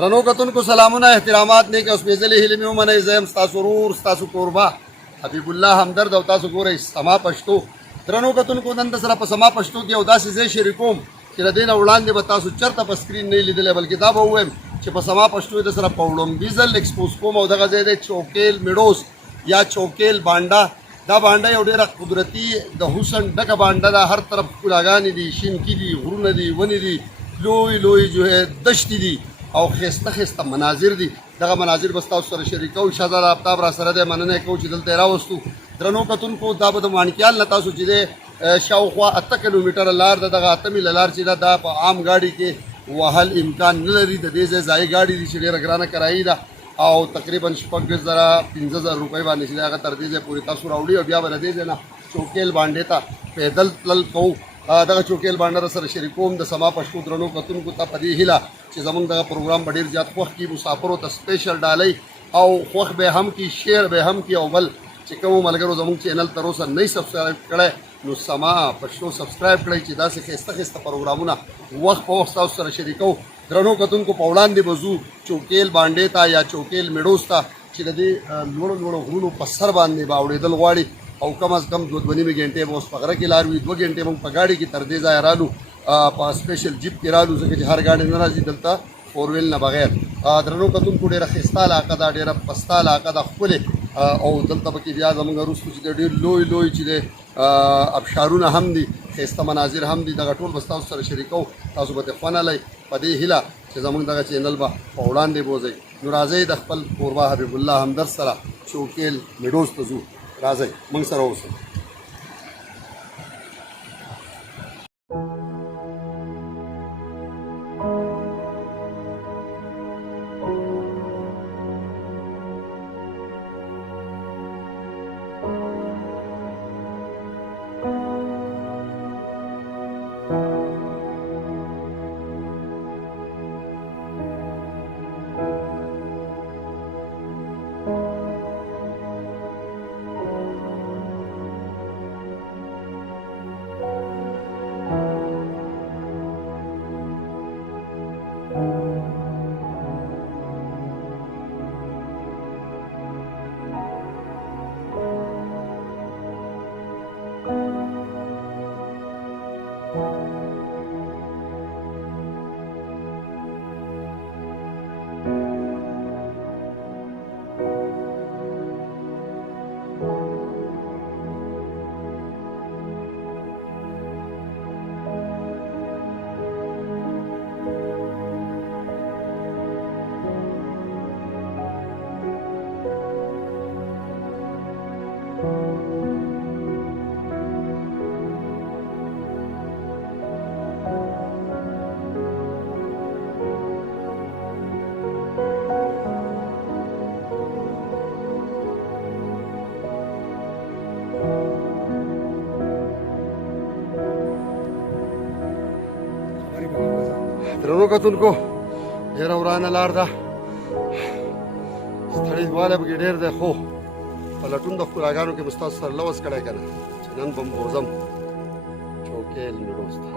درنو کتونکو سلامونه احترامات نیک او سپېڅلې هیلې مې ومنئ. زه یم ستاسو ورور ستاسو کوربه حبیب الله همدرد او تاسو ګورئ سما پښتو. درنو کتونکو نن د سره په سما پښتو کې یو داسې ځای شریکوم چې له دې نه وړاندې به تاسو چېرته په سکرین نه لیدلی، بلکې دا به ووایم چې په سما پښتو د سره په وړومبي ځل ایکسپوز کوم او دغه ځای دی چوکیل میډوز یا چوکیل بانډا. دا بانډا یو ډېره قدرتي د حسن ډکه بانډا ده. هر طرف ښکلاګانې دي، شینکي دي، غرونه دي، ونې دي، لوی لوی جو ہے دشتې دي او خسته خسته مناظر دي. دغه مناظر به ستاسو سره شریکوو. شهزاده آفتاب را سره دی، مننه یې کوو چې دلته یې راوستو. درنو کتونکو دا به د ماڼکیال نه تاسو چې دی شاوخوا 8 کیلومیټره لار ده. دغه 8 میله لار چې ده دا په عام ګاډي کې وهل امکان نه لري. د دې ځای ځایي ګاډي دي چې ډېره ګرانه کرایي ده او تقریبا 15,000 روپۍ باندې چې هغه تر دې ځای پورې تاسو راوړي او بیا به د دې ځای نه چوکیل بانډې ته پیدل تلل کوو. دغه چوکیل بانډه سره شریکوم د سما پښتو. درنو کتونکو ته په دې هیله چې زمونږ دغه پروګرام به ډېر زیات خوښ کړي، مسافرو ته سپیشل ډالۍ او خوښ به هم کړي، شیر به هم کړي. او بل چې کومو ملګرو زمونږ چینل تر اوسه نه سبسکرایب کړی نو سما پښتو سبسکرایب کړئ چې داسې ښایسته ښایسته پروګرامونه وخت په وخت تاسو سره شریکوو. درنو کتونکو په وړاندې به ځو چوکیل بانډې ته یا چوکیل میډوز ته چې د دې لوړو لوړو غرونو په سر باندې به اورېدل غواړي او کم از کم 2.5 غنټې به اوس په غره کې لار وي، 2 غنټې موږ په ګاډي کې تر دې ځایه رالو، په سپیشل جیپ کې رالو ځکه چې هر ګاډی نه راځي دلته فور ویل نه بغیر. درنو کتونکو ډېره ښایسته علاقه ده، ډېره پسته علاقه ده، ښکلې او دلته پکې بیا زموږ وروستو چې دی ډېر لوی لوی چې دی ابشارونه هم دي، ښایسته مناظر هم دي. دغه ټول به ستاسو سره شریکوو، تاسو به ترې خوند اخلئ. په دې هیله چې زموږ دغه چینل به په وړاندې بوځئ. نو راځئ د خپل کوربه حبیب الله همدرد سره چوکیل میډوز ته ځو. راځئ موږ سره اوسئ. درنو کتونکو ډېره ورانه لار ده، ستړیوالی پکې ډېر دی، خو په لټون د ښکلاګانو کې مې ستاسو سره لوس کړی که نه چې نن به م بوځم چوکیل میډوز ته.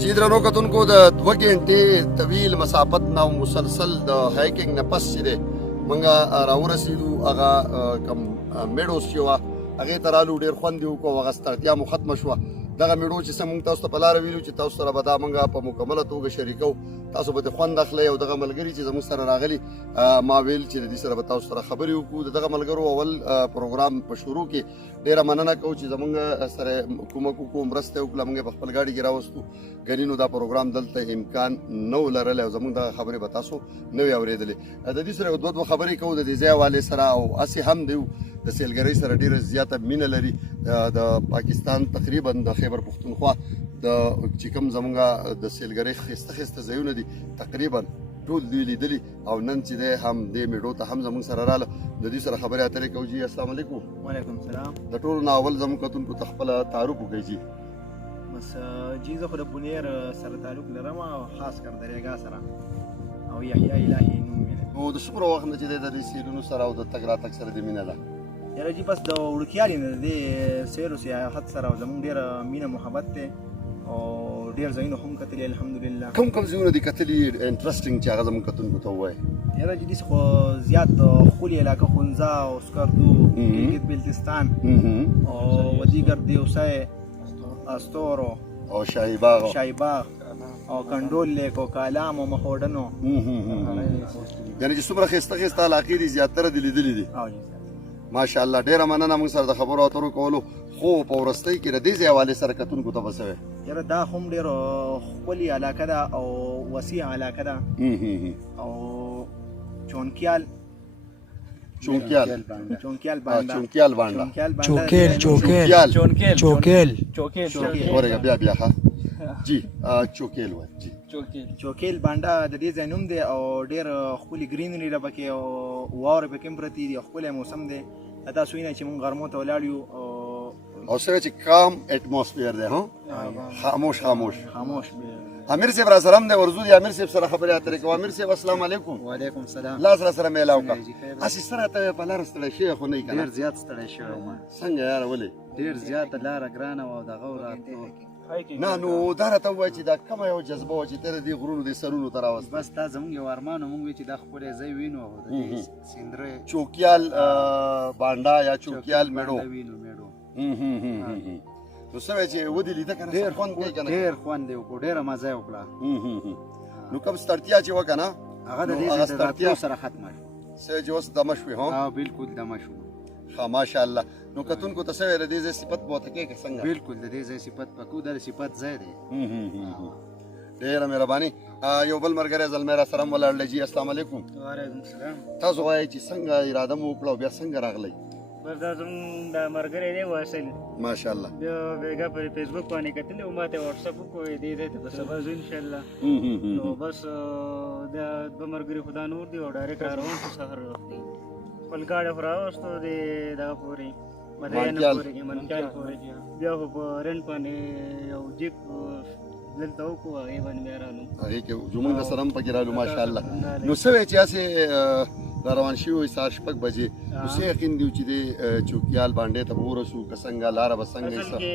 چې درنو کتونکو د 2 غنټې طویل مسافت نه مسلسل د هایکنګ نه پس چې دی موږ راورسېدو هغه کوم میډوس چې وه هغې ته رالو ډېر خوند یې وکړو هغه ستړتیا مو ختمه شوه دغه میډو چې څه موږ تاسو ته په لاره ویلو چې تاسو سره به دا موږ په مکمله توګه شریکو تاسو به د خوند اخلئ او دغه ملګري چې زموږ سره راغلي ما ویل چې د دې سره به تاسو سره خبرې وکړو د دغه ملګرو اول پروګرام په شروع کې ډېره مننه کوو چې زموږ سره کومک وکړو مرسته یې وکړه موږ یې په خپل ګاډي کې راوستو ګنې نو دا پروګرام دلته امکان نه و لرلی او زموږ دغه خبرې به تاسو نه وي اورېدلې د دې سره یو دوه خبرې کوو د دې ځای حوالې سره او هسې هم دی د سیلګرۍ سره ډېره زیاته مینه لري د پاکستان تقریبا د خیبر پښتونخوا د چې کوم زموږ د سیلګرۍ ښایسته ښایسته ځایونه دي تقریبا ټول دوی لیدلي او نن چې دی هم دې میډو ته هم زموږ سره راله د دې سره خبرې اترې کوو جي السلام علیکم وعلیکم السلام د ټولو نه اول زموږ کتونکو ته خپله تعارف وکړئ جي بس جي زه خو د بونیر سره تعلق لرم او خاص کر دریګا سره او یحیی الهي نوم یې نو د څومره وخت نه چې دی د دې سیلونو سره او د تګ راتګ سره د مینه ده یاره جي بس د وړکیالي نه د دې سیر او سیاحت سره زموږ ډېره مینه محبت دی او ډېر ځایونه هم کتلي الحمدلله کوم کوم ځایونه دي کتلي انټرسټینګ چې هغه زموږ کتونکو ته ووایي یاره جي داسې خو زیات ښکلې علاقه خونزا او سکردو ګلګت بلتستان او ودیګر دیوسای استورو او شاهي باغ او کنډول لیک او کالام او مخوډنو یعنې چې څومره ښایسته ښایسته علاقې دي زیاتره دې لیدلي دي ماشاءالله ډېره مننه موږ سره د خبرو اترو کولو خو په وروستۍ کې د دې ځای حوالې سره کتونکو ته به څه وایې یاره دا هم ډېر ښکلې علاقه ده او وسیع علاقه ده او چونکیال بانډا ورګه بیا ښه جی چوکیل وایي جی چوکیل بانډا د دې ځای نوم دی او ډېر ښکلي ګرینري ده پکې او واورې پکې هم پرتې دي او ښکلی موسم دی تاسو وینئ چې موږ غرمو ته ولاړ یو او سره چې کام اټماسفیر دی خاموش امیر صاحب را سره هم دی ورځو دی امیر صاحب سره خبرې اترې کوو امیر صاحب السلام علیکم وعلیکم السلام لاس را سره میلاو کړه هسې سره ته په لاره ستړی شوی خو نه یې که ډېر زیات ستړی شوی وم څنګه یاره ولې ډېر زیات لاره ګرانه وه او دغه راتلو نه نو دا راته ووایه چې دا کومه یو جذبه وه چې ته د دې غرونو د سرونو ته راوستې بس دا زمونږ یو ارمان و مونږ وی چې دا ښکلی ځای وینو او د دې سیندرۍ چوکیال بانډا یا چوکیال میړو وینو میړو نو څه وایي چې ودې لیده که نه څه خوند کوي که نه ډېر خوند یې وکړو ډېره مزه یې وکړه نو کوم ستړتیا چې وه که نه هغه د دې ځای د راتلو سره ختمه شوه څه چې اوس دمه شوې هو بالکل دمه شو ښه ماشاءالله نو کتونکو ته څه وایي د دې ځای صفت به ورته کوې که څنګه بالکل د دې ځای صفت پکو دا د صفت ځای دی ډېره مهرباني یو بل ملګری زلمی را سره هم ولاړ دی جي السلام علیکم وعلیکم السلام تاسو وایئ چې څنګه اراده مو وکړه او بیا څنګه راغلی بس دا زموږ د ملګری دی واصل ماشاءالله بیا بیګا پر فیسبوک باندې کتلی او ما ته واتساپ وکړو دې ځای ته به سبا ځو انشاءالله نو بس دا دوه ملګري خدا نور دي او ډایرکټ را روان شو سهار وختي خپل ګاډی خو راوستو د دغه پورې مدینه پورې منکیال پورې بیا خو په رنټ باندې یو جیپ دلته وکړو هغې باندې بیا رالو هغې کې زموږ نه سره هم پکې رالو ماشاءالله نو څه وایي چې هسې را روان شوي وي سهار 6 بجې نو څه یقین دی چې د چوکیال بانډې ته به ورسو که څنګه لاره به څنګه اصل کې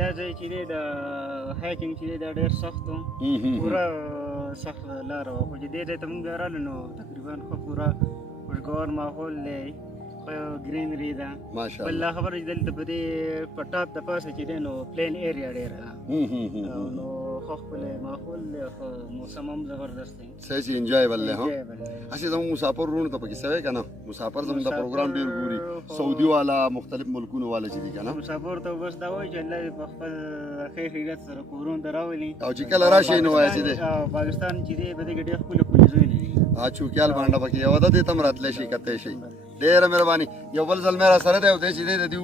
دا ځای چې دی د هایکنګ چې دی دا ډېر سخت و پوره سخت لاره وه خو چې دې ځای ته مونږ بیا رالو نو تقریبا ښه پوره خوشګوار ماحول دی ګرینري ده بله خبره چې دلته په دې په ټاپ د پاسه چې دی نو پلین ایریا ډېره ده نو ښه ښکلی ماحول دی ښه موسم هم زبردست دی صحیح چې انجوایبل دی هسې زموږ مسافر وروڼو ته پکې سوی که نه مسافر زموږ د پروګرام ډېر ګوري سعودي والا مختلف ملکونو والا چې دي که نه مسافر ته بس دا وایي چې الله دې په خپل خیر خیرات سره کورونو ته راولي او چې کله راشي نو وایي چې دی پاکستان چې دی په دې کې ډېر ښکلي ښکلي ځایونه دي چوکیال بانډه پکې یوه ده دې ته هم راتلی شي کتی شي ډېره مهرباني یو بل زلمی را سره دی او دی چې دی د دې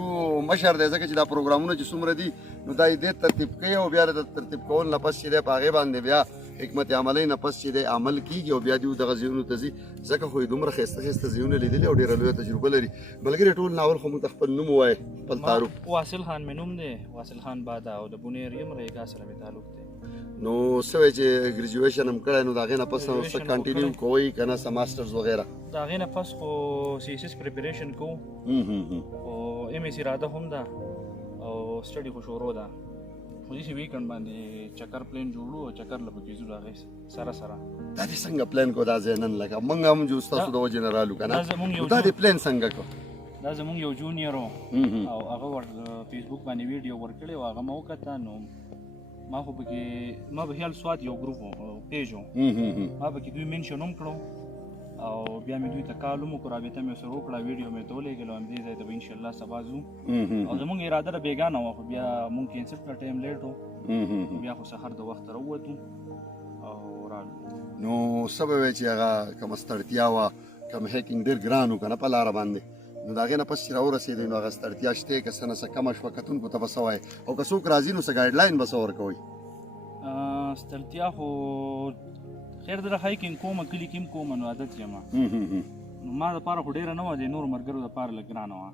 مشر دی ځکه چې دا پروګرامونه چې څومره دي نو دا یې دې ترتیب کوي او بیا د ترتیب کول نه پس چې دی په هغې باندې بیا حکمت عملی نه پس چې دی عمل کېږي او بیا دې دغه ځایونو ته ځي ځکه خو یې دومره ښایسته ښایسته ځایونه لیدلي او ډېره لویه تجربه لري ملګري ټول ناول خو موږ ته خپل نوم ووایه خپل تعارف واصل خان مې نوم دی واصل خان بادا او د بونیر یم ریګا سره مې تعلق دی نو څه وایي چې ګریجویشن هم کړی نو د هغې نه پس څه کنټینیو کوئ که نه څه ماسټرز وغیره د هغې نه پس خو سی ایس ایس پریپریشن کوو او ایم ایس اراده هم ده او سټډي خو شروع ده خو داسې ویکنډ باندې چکر پلین جوړو او چکر له پکې ځو د هغې سره سره دا دې څنګه پلان کو دا ځای نن لکه موږ هم جو ستاسو د وجې نه رالو که نه دا دې پلان څنګه کو دا زمونږ یو جونیر و او هغه فیسبوک باندې ویډیو ورکړی و هغه ما وکته نو ما خو پکې ما به خیال سوات یو ګروپ پیج و ما پکې دوی منشن هم کړو او بیا مې دوی ته کال هم وکړو رابطه مې ورسره وکړه ویډیو مې ته ولېږلو همدې ځای ته به انشاءالله سبا ځو او زمونږ اراده د بېګانه وه خو بیا مونږ کینسل کړه ټایم لیټ و بیا خو سهار د وخته راووتو او رالو نو څه به وایي چې هغه کومه ستړتیا وه کوم هیکنګ ډېر ګران و که نه په لاره باندې نو د هغې نه پس چې راورسېدئ نو هغه ستړتیا شته که څه نه څه کمه شوه کتونکو ته به څه وایې او که څوک راځي نو څه ګایډلاین به څه ورکوئ ستړتیا خو خیر دله هایکنګ کومه کلي کې هم کومه نو عادت یم نو ما دپاره خو ډېره نه وه د نورو ملګرو دپاره لږ ګرانه وه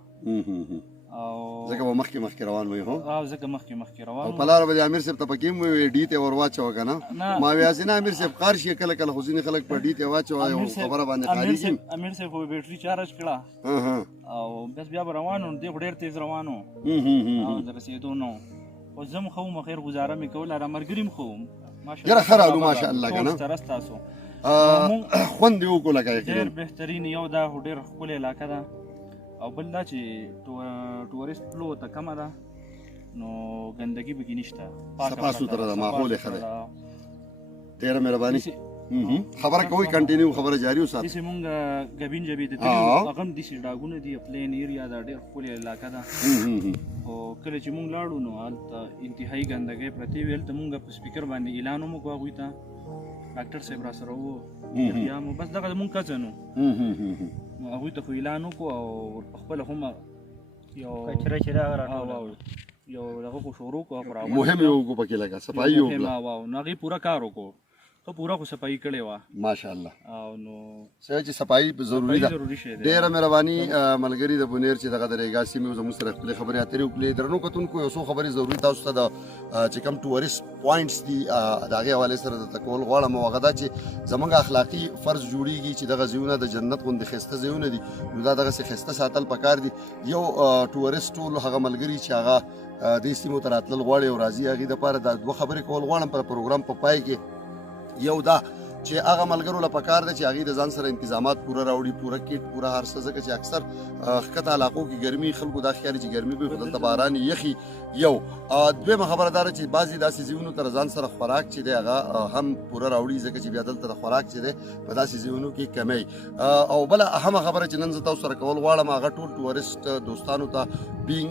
او ځکه به مخکې روان وئ هو ځکه مخکې روان او په لاره به د امیر صاحب ته پکې هم ووایې ډي ته ور واچوه که نه ما وایي هسې نه امیر صاحب قار شي کله کله خو ځینې خلک په ډي ته واچوه یو خبره باندې قارېږي امیر صاحب خو بیټري چارج کړه او بس بیا به روان و دی خو ډېر تیز روان و او د رسېدو نه خو زه هم ښه وم خیر ګزاره مې کوله را ملګري هم ښه وم یاره ښه رالو ماشاءالله که نه ستاسو خوند دې وکړو لکه ډېر بهترین یو دا خو ډېر ښکلې علاقه ده او بل دا چې ټورسټ فلو ته کمه ده نو ګندګي پکې نشته صفا سوتره ده ماحول یې ښه دی ډېره مهرباني خبره کوئ کنټینیو خبره جاري وساتئ داسې مونږ ګبین جبې ته تللي هغه هم داسې ډاګونه دي پلین ایریا ده ډېر ښکلې علاقه ده خو کله چې مونږ لاړو نو هلته انتهایي ګندګۍ پرتې وې هلته مونږ په سپیکر باندې اعلان هم وکړو هغوی ته ډاکټر صاحب را سره وو بیا مو بس دغه زمونږ کزن و نو هغوی ته خو اعلان وکړو او پخپله هم یو کچره چې راغله یو دغه خو شروع کړو مهم یې وکړو پکې لکه صفایي وکړه نو هغې پوره کار وکړو ته پوره خو صفایي کړې وه ماشاءالله او نو سوی چې صفایي ضروري ده ضروري شی دی ډېره مهرباني ملګري د بونیر چې دغه د ریګا سیمې او زموږ سره خپلې خبرې اترې وکړې درنو کتونکو یو څو خبرې ضروري تاسو ته د چې کوم ټورست پوینټس دي د هغې حوالې سره درته کول غواړم او هغه دا چې زموږ اخلاقي فرض جوړیږي چې دغه ځایونه د جنت غوندې ښایسته ځایونه دي نو دا دغسې ښایسته ساتل پکار دي یو ټورست ټول هغه ملګري چې هغه دې سیمو ته راتلل غواړي او راځي هغې دپاره دا دوه خبرې کول غواړم په پروګرام په پای کې یو دا چې هغه ملګرو له پکار ده چې هغې د ځان سره انتظامات پوره راوړي پوره کیټ پوره هر څه ځکه چې اکثر ښکته علاقو کې ګرمي خلکو دا خیال چې ګرمي به خو دلته باران یخي یو دویمه خبره دا ده چې بعضې داسې ځایونو ته ځان سره خوراک چې دی هغه هم پوره راوړي ځکه چې بیا دلته د خوراک چې دی په داسې ځایونو کې کمی او بله اهمه خبره چې نن زه تاسو سره کول غواړم هغه ټول ټورست دوستانو ته بینګ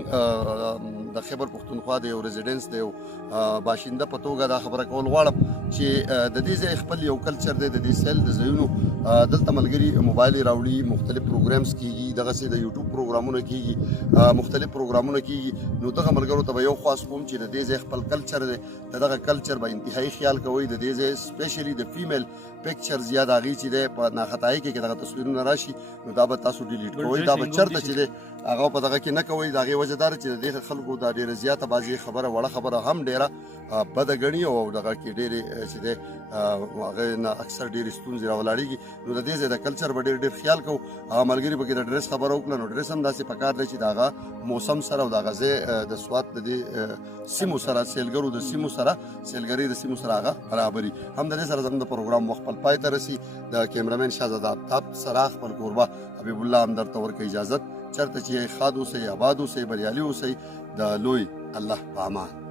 د خیبر پښتونخوا د یو ریزیډنس د یو باشنده په توګه دا خبره کول غواړم چې د دې ځای خپل یو کلچر دی د دې سیل د ځایونو دلته ملګري موبایل یې راوړي مختلف پروګرامز کېږي دغسې د یوټیوب پروګرامونه کېږي مختلف پروګرامونه کېږي نو دغه ملګرو ته به یو خواست کوم چې د دې ځای خپل کلچر دی د دغه کلچر به انتهایي خیال کوئ د دې ځای سپیشلي د فیمیل پکچرز یا د هغې چې دی په ناخطایي کې دغه تصویرونه راشي نو دا به تاسو ډیلیټ کوئ دا به چېرته چې دی هغه په دغه کې نه کوئ د هغې وجه دا ده چې د دې خلکو دا ډېره زیاته بعضې خبره وړه خبره هم ډېره بده ګڼي او دغه کې ډېرې چې دی هغې نه اکثر ډېرې ستونزې راولاړېږي نو د دې ځای د کلچر به ډېر خیال کوو هغه ملګري پکې د ډرس خبره وکړه نو ډرس هم داسې پکار دی چې د هغه موسم سره او د هغه ځای د سوات د دې سیمو سره سیلګرو د سیمو سره سیلګرۍ د سیمو سره هغه برابري هم د دې سره زموږ د پروګرام وخت خپل پای ته رسي د کیمرامین شهزاده آفتاب سره خپل کوربه حبیب الله همدرد ته ورکوي اجازت چېرته چې ښاد اوسئ آباد اوسئ بریالي اوسئ د لوی الله په امان